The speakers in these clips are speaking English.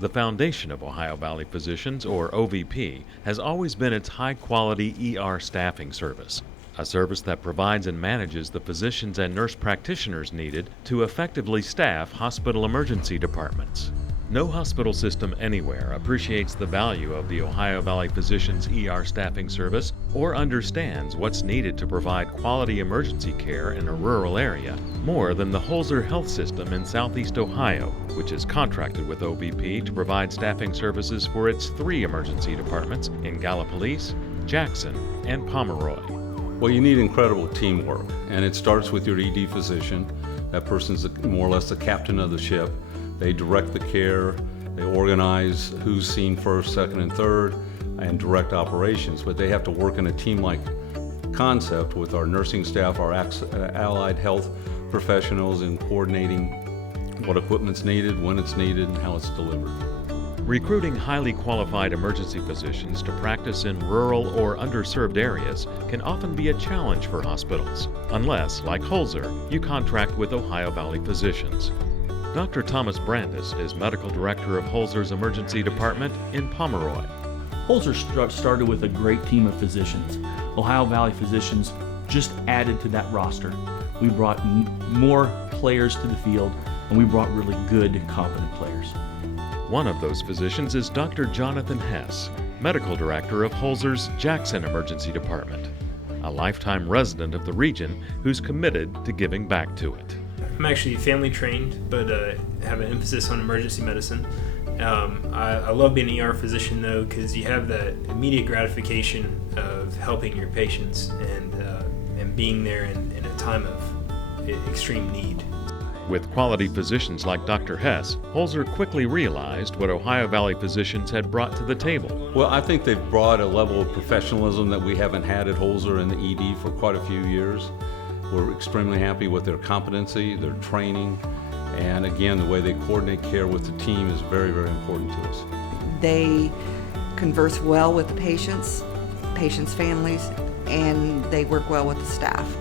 The foundation of Ohio Valley Physicians, or OVP, has always been its high-quality ER staffing service, a service that provides and manages the physicians and nurse practitioners needed to effectively staff hospital emergency departments. No hospital system anywhere appreciates the value of the Ohio Valley Physicians ER staffing service or understands what's needed to provide quality emergency care in a rural area more than the Holzer Health System in Southeast Ohio, which is contracted with OVP to provide staffing services for its 3 emergency departments in Gallipolis, Jackson, and Pomeroy. Well, you need incredible teamwork, and it starts with your ED physician. That person's more or less the captain of the ship. They direct the care, they organize who's seen first, second, and third, and direct operations. But they have to work in a team-like concept with our nursing staff, our allied health professionals, in coordinating what equipment's needed, when it's needed, and how it's delivered. Recruiting highly qualified emergency physicians to practice in rural or underserved areas can often be a challenge for hospitals, unless, like Holzer, you contract with Ohio Valley Physicians. Dr. Thomas Brandis is Medical Director of Holzer's Emergency Department in Pomeroy. Holzer started with a great team of physicians. Ohio Valley Physicians just added to that roster. We brought more players to the field, and we brought really good, competent players. One of those physicians is Dr. Jonathan Hess, Medical Director of Holzer's Jackson Emergency Department, a lifetime resident of the region who's committed to giving back to it. I'm actually family trained, but have an emphasis on emergency medicine. I love being an ER physician though, because you have that immediate gratification of helping your patients and being there in a time of extreme need. With quality physicians like Dr. Hess, Holzer quickly realized what Ohio Valley Physicians had brought to the table. Well, I think they've brought a level of professionalism that we haven't had at Holzer in the ED for quite a few years. We're extremely happy with their competency, their training, and again, the way they coordinate care with the team is very, very important to us. They converse well with the patients' families, and they work well with the staff.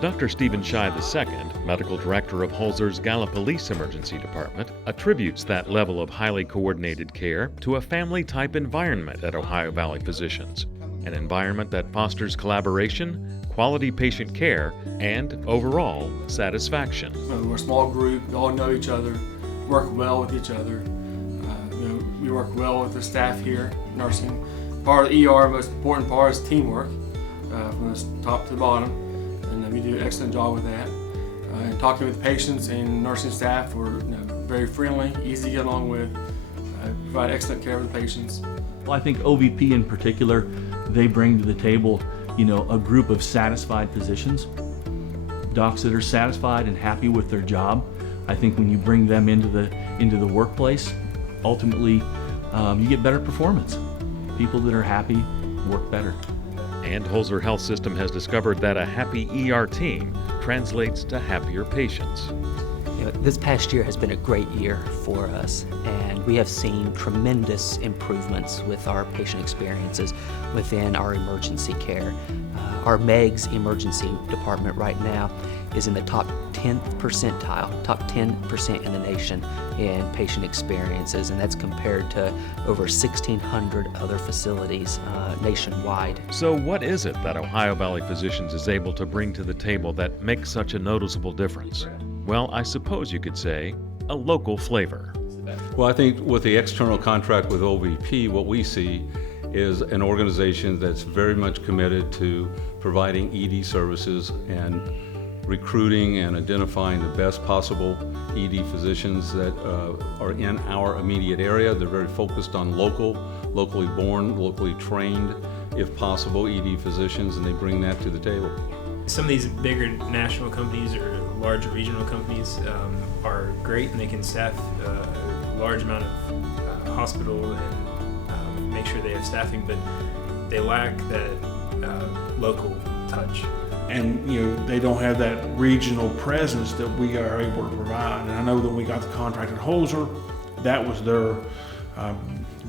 Dr. Stephen Schy II, Medical Director of Holzer's Gallipolis Emergency Department, attributes that level of highly coordinated care to a family-type environment at Ohio Valley Physicians, an environment that fosters collaboration, quality patient care, and overall satisfaction. We're a small group, we all know each other, work well with each other. We work well with the staff here, nursing. Part of the ER, most important part is teamwork, from the top to the bottom, and we do an excellent job with that. And talking with patients and nursing staff, we're very friendly, easy to get along with, provide excellent care for the patients. Well, I think OVP in particular, they bring to the table a group of satisfied physicians, docs that are satisfied and happy with their job. I think when you bring them into the workplace, ultimately you get better performance. People that are happy work better. And Holzer Health System has discovered that a happy ER team translates to happier patients. This past year has been a great year for us, and we have seen tremendous improvements with our patient experiences within our emergency care. Our MEGS emergency department right now is in the top 10th percentile, top 10% in the nation in patient experiences, and that's compared to over 1,600 other facilities nationwide. So what is it that Ohio Valley Physicians is able to bring to the table that makes such a noticeable difference? Well, I suppose you could say a local flavor. Well, I think with the external contract with OVP, what we see is an organization that's very much committed to providing ED services and recruiting and identifying the best possible ED physicians that are in our immediate area. They're very focused on locally born, locally trained, if possible, ED physicians, and they bring that to the table. Some of these bigger national companies or larger regional companies are great, and they can staff a large amount of hospital and make sure they have staffing, but they lack that local touch. And they don't have that regional presence that we are able to provide. And I know that when we got the contract at Holzer, that was their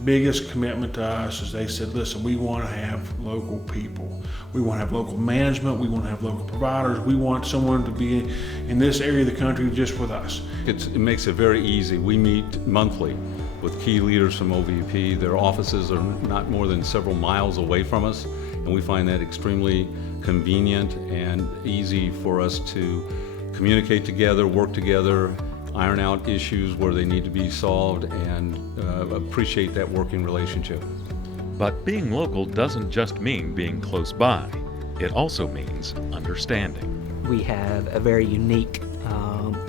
biggest commitment to us. Is they said, listen, we want to have local people. We want to have local management. We want to have local providers. We want someone to be in this area of the country just with us. It makes it very easy. We meet monthly with key leaders from OVP. Their offices are not more than several miles away from us, and we find that extremely convenient and easy for us to communicate together, work together, iron out issues where they need to be solved, and appreciate that working relationship. But being local doesn't just mean being close by. It also means understanding. We have a very unique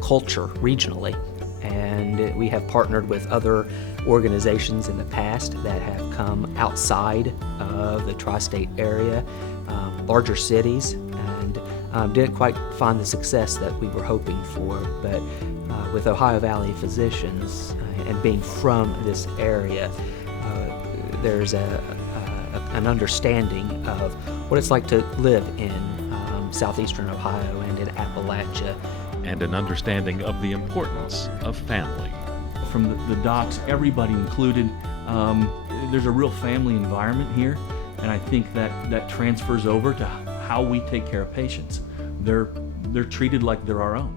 culture regionally, and we have partnered with other organizations in the past that have come outside of the tri-state area, larger cities, and didn't quite find the success that we were hoping for. But with Ohio Valley Physicians and being from this area, there's an understanding of what it's like to live in southeastern Ohio and in Appalachia. And an understanding of the importance of family. From the docs, everybody included, there's a real family environment here, and I think that transfers over to how we take care of patients. They're treated like they're our own.